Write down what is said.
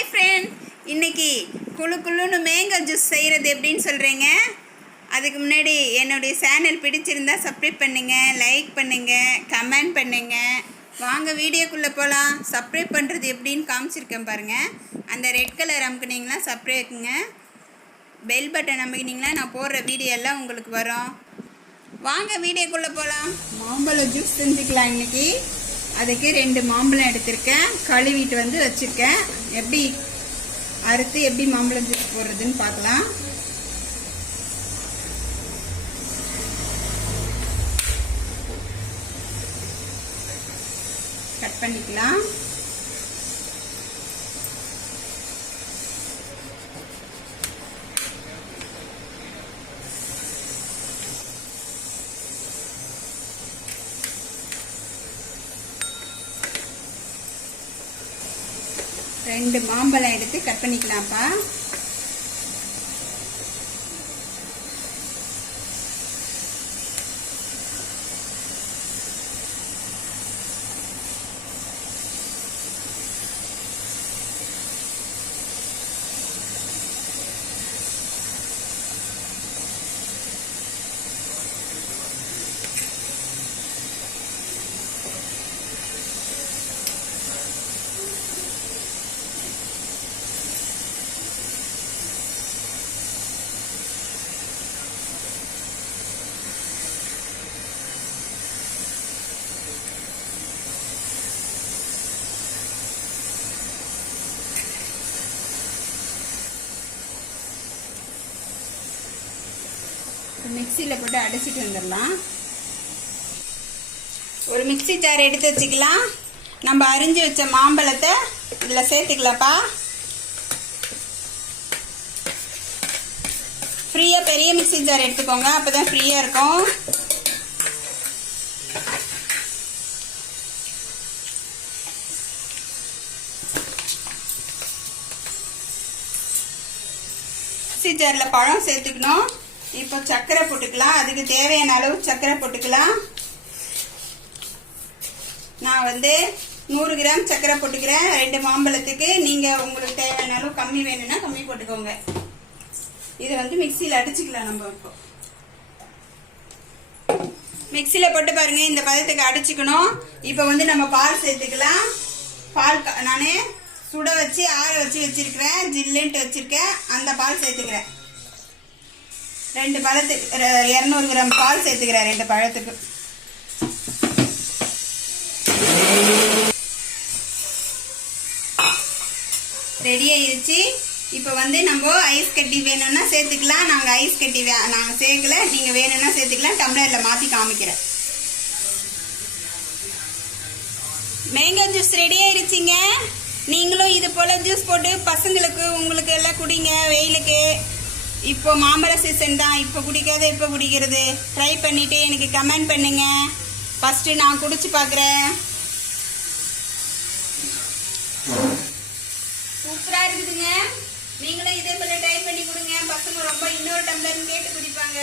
Hi friend, இன்றைக்கி குழு குழுன்னு மேங்கோ ஜூஸ் செய்கிறது எப்படின்னு சொல்கிறேங்க. அதுக்கு முன்னாடி என்னுடைய சேனல் பிடிச்சிருந்தா சப்ஸ்கிரைப் பண்ணுங்கள், லைக் பண்ணுங்கள், கமெண்ட் பண்ணுங்கள். வாங்க வீடியோக்குள்ளே போகலாம். சப்ஸ்கிரைப் பண்ணுறது எப்படின்னு காமிச்சிருக்கேன் பாருங்கள். அந்த ரெட் கலர் அமுக்குனிங்கன்னா சப்ஸ்கிரைப்புங்க, பெல் பட்டன் அமுக்குனிங்கன்னா நான் போடுற வீடியோ எல்லாம் உங்களுக்கு வரும். வாங்க வீடியோக்குள்ளே போகலாம். மாம்பழம் ஜூஸ் செஞ்சுக்கலாம் இன்றைக்கி. அதுக்கு 2 மாம்பழம் எடுத்திருக்கேன், கழுவிட்டு வச்சுருக்கேன். எப்படி அறுத்து எப்படி மாம்பழம் ஜூஸ் போடுறதுன்னு பார்க்கலாம். கட் பண்ணிக்கலாம். ரெண்டு மாம்பழம் எடுத்து கட் பண்ணிக்கலாம்ப்பா. மிக்சியில் போட்டு அடிச்சிட்டு வந்துடலாம். ஒரு மிக்சி ஜார் எடுத்து வச்சுக்கலாம். நம்ம அரிஞ்சு வச்ச மாம்பழத்தை இதில் சேர்த்துக்கலாம்ப்பா. ஃப்ரீயாக பெரிய மிக்சி ஜார் எடுத்துக்கோங்க, அப்போ தான் ஃப்ரீயாக இருக்கும். மிக்சி ஜாரில் பழம் சேர்த்துக்கணும். இப்போ சர்க்கரை போட்டுக்கலாம். அதுக்கு தேவையான அளவு சர்க்கரை போட்டுக்கலாம். நான் 100 கிராம் சர்க்கரை போட்டுக்கிறேன் 2 மாம்பழத்துக்கு. நீங்கள் உங்களுக்கு தேவையான அளவு கம்மி வேணும்னா கம்மி போட்டுக்கோங்க. இதை மிக்சியில் அடிச்சுக்கலாம். நம்ம இப்போ மிக்சியில் போட்டு பாருங்க, இந்த பதத்துக்கு அடிச்சுக்கணும். இப்போ நம்ம பால் சேர்த்துக்கலாம். பால் நானே சுட வச்சு ஆற வச்சிருக்கிறேன், ஜில்லுன்ட்டு வச்சிருக்கேன். அந்த பால் சேர்த்துக்கிறேன். 2 பழத்துக்கு 200 கிராம் பால் சேர்த்துக்கிறேன். 2 பழத்துக்கு ரெடி ஆயிடுச்சு. இப்போ நம்ம ஐஸ் கட்டி வேணும்னா சேர்த்துக்கலாம். நாங்கள் ஐஸ் கட்டி நாங்கள் சேர்க்கல, நீங்கள் வேணும்னா சேர்த்துக்கலாம். டம்ளரில் மாற்றி காமிக்கிறேன். மேங்கோ ஜூஸ் ரெடி ஆயிடுச்சிங்க. நீங்களும் இது போல் ஜூஸ் போட்டு பசங்களுக்கு உங்களுக்கு எல்லாம் குடிங்க. வெயிலுக்கு இப்போ மாம்பழ சீசன் தான், இப்போ குடிக்காத இப்போ குடிக்கிறது. ட்ரை பண்ணிவிட்டு எனக்கு கமெண்ட் பண்ணுங்க. ஃபஸ்ட்டு நான் குடிச்சு பார்க்குறேன். சூப்பராக இருக்குதுங்க. நீங்களும் இதே போல் ட்ரை பண்ணி கொடுங்க. பசங்க ரொம்ப இன்னொரு டம்ளர்னு கேட்டு குடிப்பாங்க.